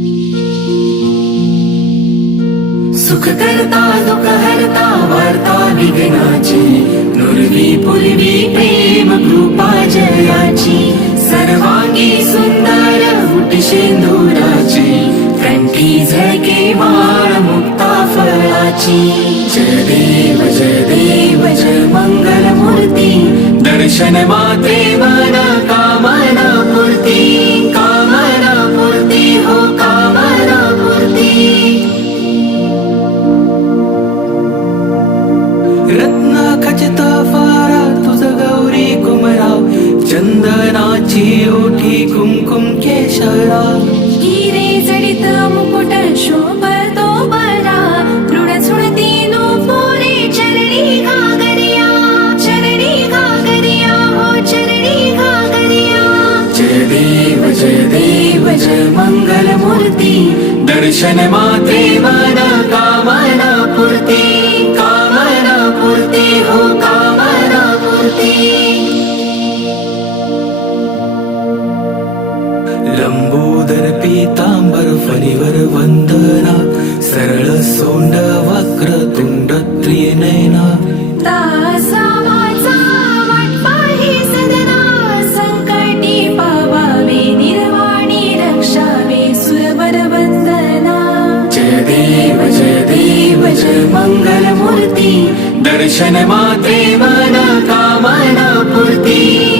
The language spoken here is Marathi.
सुख करता दुःख हरता वार्ता विघ्नाची नुरवी पूर्वी प्रेम कृपा जयाची सर्वांगी सुंदर मुठी शेंदुराची कंठी झळके माळ मुक्ता फळाची जय देव जय मंगल मूर्ती दर्शन मात्रे मन कामना पूर्ती हो कामना पूर्ती रत्ना खचित फारा तुझ गौरी कुमराव चंदनाची ओठी कुमकुम केशरा हिरे जडित मुकुट शोभतो बरा ऋण झुणती नूपुरे चरणी घागरिया हो चरणी घागरिया जय देव जय मंगल मूर्ती दर्शन मात्रे मन कामना पूर्ती हो कामना पूर्ती लंबोदर पीतांबर फणीवर वंदना सरळ सोंड वक्र तुंड त्रिनयना तासा वाचा वाटपाही सदना संकटी पावावे निर्वाणी रक्षावे सुरवर वंदना जय देव जय मंगल मूर्ती दर्शन मात्रे मन कामना पूर्ती